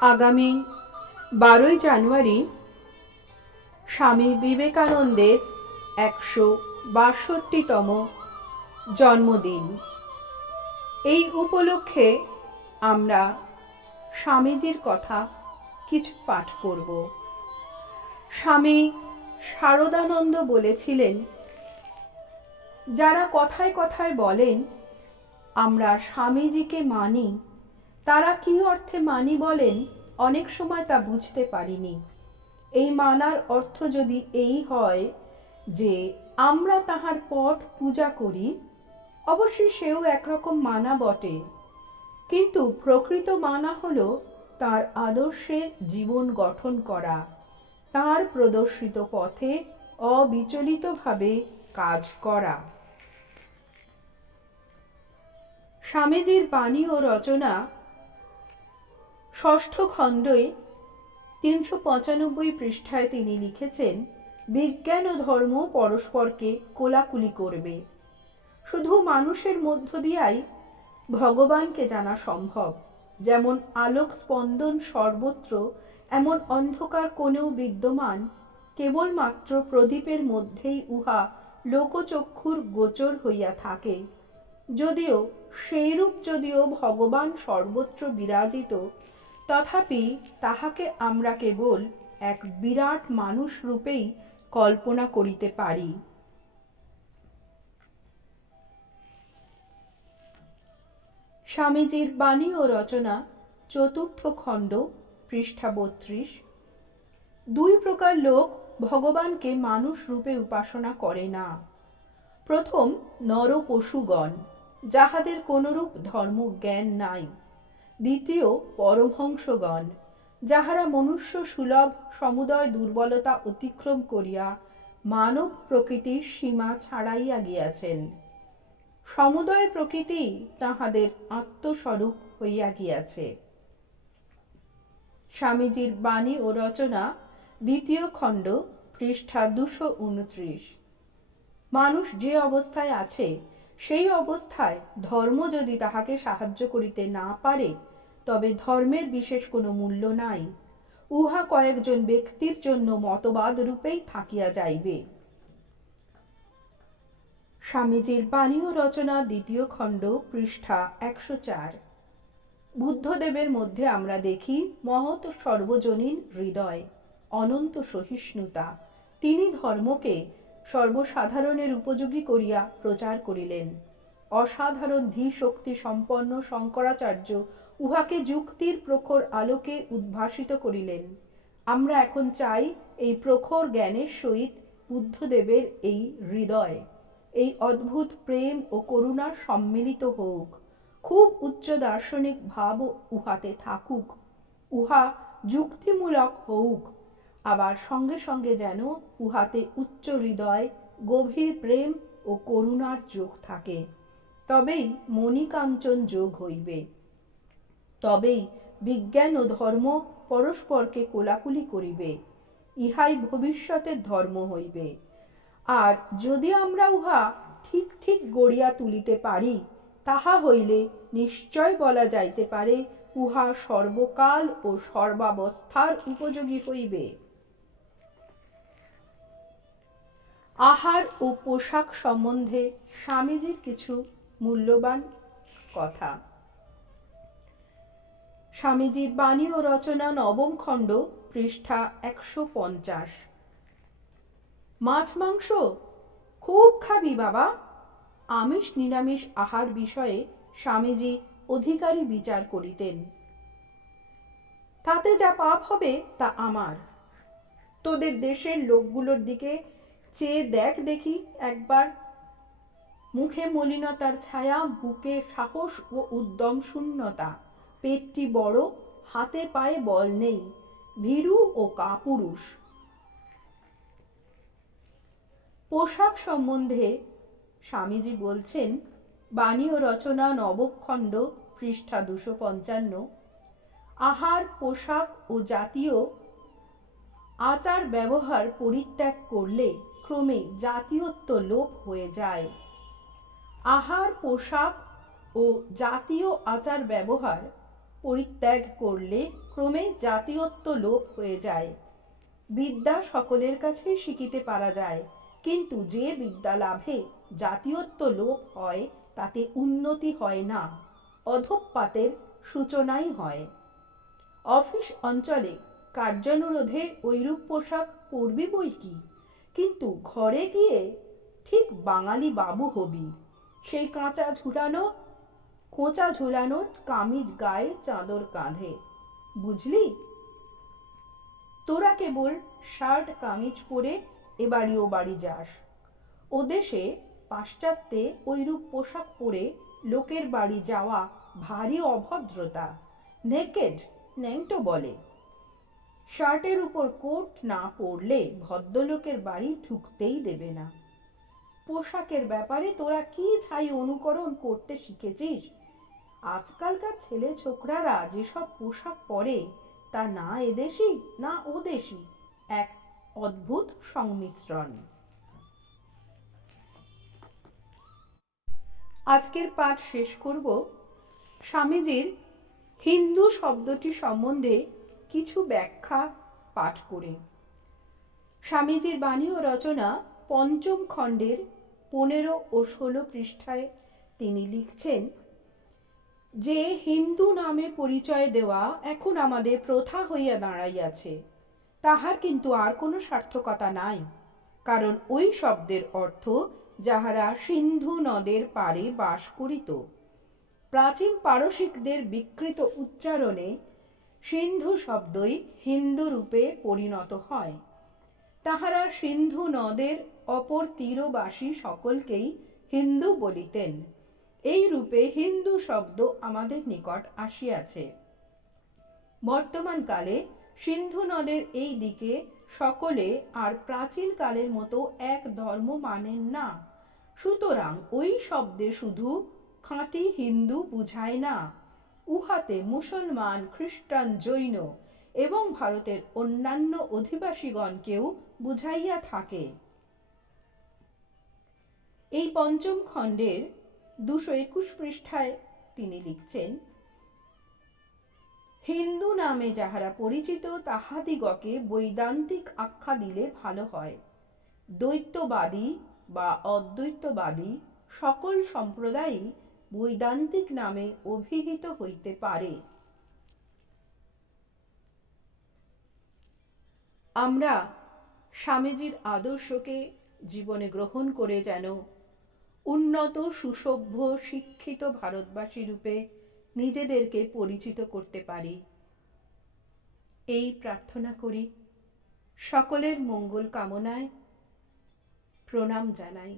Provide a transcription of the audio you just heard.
আগামী বারোই জানুয়ারি স্বামী বিবেকানন্দের একশো বাষট্টিতম জন্মদিন। এই উপলক্ষে আমরা স্বামীজির কথা কিছু পাঠ করব। স্বামী শারদানন্দ বলেছিলেন, যারা কথায় কথায় বলেন, আমরা স্বামীজিকে মানি তারা কি অর্থে মানি বলেন, অনেক সময় তা বুঝতে পারিনি। এই মানার অর্থ যদি এই হয় যে, আমরা তাহার পট পূজা করি, অবশ্যই সেও একরকম মানা বটে। কিন্তু প্রকৃত মানা হল তার আদর্শে জীবন গঠন করা, তার প্রদর্শিত পথে অবিচলিতভাবে কাজ করা। স্বামীজির বাণী ও রচনা ষষ্ঠ খণ্ডে তিনশো পঁচানব্বই পৃষ্ঠায় তিনি লিখেছেন, বিজ্ঞান ও ধর্ম পরস্পরকে কোলাকুলি করবে। শুধু মানুষের মধ্য দিয়াই ভগবানকে জানা সম্ভব। যেমন আলোক স্পন্দন সর্বত্র, এমন অন্ধকার কোণেও বিদ্যমান, কেবলমাত্র প্রদীপের মধ্যেই উহা লোকচক্ষুর গোচর হইয়া থাকে। যদিও সেইরূপ যদিও ভগবান সর্বত্র বিরাজিত তথাপি তাহাকে আমরা কেবল এক বিরাট মানুষ রূপেই কল্পনা করিতে পারি। স্বামীজির বাণী ও রচনা, চতুর্থ খণ্ড, পৃষ্ঠা বত্রিশ। দুই প্রকার লোক ভগবানকে মানুষ রূপে উপাসনা করে না। প্রথম নর পশুগণ যাহাদের কোনরূপ ধর্ম জ্ঞান নাই। দ্বিতীয় পরমহংসগণ, যাহারা মনুষ্য সুলভ সমুদয় দুর্বলতা অতিক্রম করিয়া মানব প্রকৃতির সীমা ছাড়াইয়া গিয়াছেন। সমুদয় প্রকৃতি তাহাদের আত্মস্বরূপ হইয়া গিয়াছে। স্বামীজির বাণী ও রচনা, দ্বিতীয় খণ্ড, পৃষ্ঠা দুশো উনত্রিশ। মানুষ যে অবস্থায় আছে সেই অবস্থায় ধর্ম যদি তাহাকে সাহায্য করিতে না পারে, তবে ধর্মের বিশেষ কোনো মূল্য নাই। উহা কয়েকজন ব্যক্তির জন্য মতবাদ রূপেই থাকিয়া যাইবে। স্বামীজির বাণী ও রচনা দ্বিতীয় খণ্ড, পৃষ্ঠা একশো চার। বুদ্ধদেবের মধ্যে আমরা দেখি, মহৎ সর্বজনীন হৃদয়, অনন্ত সহিষ্ণুতা। তিনি ধর্মকে সর্বসাধারণের উপযোগী করিয়া প্রচার করিলেন। অসাধারণ ধী শক্তি সম্পন্ন শঙ্করাচার্য উহাকে যুক্তির প্রখর আলোকে উদ্ভাসিত করিলেন। আমরা এখন চাই এই প্রখর জ্ঞানের সহিত বুদ্ধদেবের এই হৃদয়, এই অদ্ভুত প্রেম ও করুণার সম্মিলিত হোক। খুব উচ্চ দার্শনিক ভাব উহাতে থাকুক। উহা যুক্তিমূলক হোক। আবার সঙ্গে সঙ্গে যেন উহাতে উচ্চ হৃদয়, গভীর প্রেম ও করুণার যোগ থাকে। তবেই মণিকাঞ্চন যোগ হইবে। তবেই বিজ্ঞান ও ধর্ম পরস্পরকে কোলাকুলি করিবে। ইহাই ভবিষ্যতের ধর্ম হইবে। আর যদি আমরা উহা ঠিক ঠিক গড়িয়া তুলিতে পারি, তাহা হইলে নিশ্চয় বলা যাইতে পারে উহা সর্বকাল ও সর্বাবস্থার উপযোগী হইবে। আহার ও পোশাক সম্বন্ধে স্বামীজির কিছু মূল্যবান কথা। স্বামীজির বাণী ও রচনা নবম খণ্ড, পৃষ্ঠা একশো পঞ্চাশ। মাছ, মাংস? খুব খাবি বাবা। আমিষ, নিরামিষ আহার বিষয়ে স্বামীজি অধিকারী বিচার করিতেন। তাতে যা পাপ হবে তা আমার। তোদের দেশের লোকগুলোর দিকে চেয়ে দেখ দেখি একবার। মুখে মলিনতার ছায়া, বুকে সাহস ও উদ্যম শূন্যতা। পেটটি বড়, হাতে পায়ে বল নেই, ভীরু ও কাপুরুষ। পোশাক সম্বন্ধে স্বামীজি বলছেন বাণী ও রচনা নবখণ্ড, পৃষ্ঠা দুশো পঞ্চান্ন। আহার, পোশাক ও জাতীয় আচার ব্যবহার পরিত্যাগ করলে ক্রমে জাতীয়ত্ব লোপ হয়ে যায়। আহার, পোশাক ও জাতীয় আচার ব্যবহার পরিত্যাগ করলে ক্রমে জাতীয়ত্ব লোপ হয়ে যায়। বিদ্যা সকলের কাছেই শিখিতে পারা যায়, কিন্তু যে বিদ্যা লাভে জাতীয়ত্ব লোপ হয়, তাতে উন্নতি হয় না, অধঃপাতের সূচনাই হয়। অফিস অঞ্চলে কার্যানুরোধে ঐরূপ পোশাক পরবি বই কি? কিন্তু ঘরে গিয়ে ঠিক বাঙালি বাবু হবি। সেই কাঁচা ঝুলানো খোঁচা ঝুলানো কামিজ গায়ে চাদর কাঁধে। বুঝলি? তোরা কেবল শার্ট, কামিজ পরে এ বাড়ি ও বাড়ি যাস। ও দেশে পাশ্চাত্যে ওইরূপ পোশাক পরে লোকের বাড়ি যাওয়া ভারী অভদ্রতা। নেকেড, ন্যাংটো বলে। শার্টের উপর কোট না পরলে ভদ্রলোকের বাড়ি ঢুকতেই দেবে না। পোশাকের ব্যাপারে তোরা কি ছাই অনুকরণ করতে শিখেছিস? আজকালকার ছেলে ছোকরারা যেসব পোশাক পরে, তা না এদেশি না ওদেশি, এক অদ্ভুত সংমিশ্রণ। আজকের পাঠ শেষ করব। স্বামীজির হিন্দু শব্দটি সম্বন্ধে কিছু ব্যাখ্যা পাঠ করে। স্বামীজির বাণী ও রচনা পঞ্চম খণ্ডের পনেরো ও ষোলো পৃষ্ঠায় তিনি লিখছেন, যে হিন্দু নামে পরিচয় দেওয়া এখন আমাদের প্রথা হইয়া দাঁড়াইয়াছে, তাহার কিন্তু আর কোনো সার্থকতা নাই, কারণ ওই শব্দের অর্থ যাহারা সিন্ধু নদের পারে বাস করিত। প্রাচীন পারসিকদের বিকৃত উচ্চারণে সিন্ধু শব্দই হিন্দু রূপে পরিণত হয়। তাহারা সিন্ধু নদের অপর তীরবাসী সকলকেই হিন্দু বলিতেন। এই রূপে হিন্দু শব্দ আমাদের নিকট আসিয়াছে। বর্তমান কালে সিন্ধু নদের এই দিকে সকলে আর প্রাচীন কালের মতো এক ধর্ম মানেন না। সুতরাং ওই শব্দে শুধু খাঁটি হিন্দু বুঝায় না। উহাতে মুসলমান, খ্রিস্টান, জৈন এবং ভারতের অন্যান্য অধিবাসীগণকেও বুঝাইয়া থাকে। এই পঞ্চম খণ্ডের দুশো একুশ পৃষ্ঠায় তিনি লিখছেন, হিন্দু নামে যাহারা পরিচিত, তাহাদিগকে বৈদান্তিক আখ্যা দিলে ভালো হয়। দ্বৈতবাদী বা অদ্বৈতবাদী সকল সম্প্রদায়ই বৈদান্তিক নামে অভিহিত হইতে পারে। আমরা স্বামীজির আদর্শকে জীবনে গ্রহণ করে যেন উন্নত, সুসভ্য, শিক্ষিত ভারতবাসী রূপে নিজেদেরকে পরিচিত করতে পারি। এই প্রার্থনা করি, সকলের মঙ্গল কামনায় প্রণাম জানাই।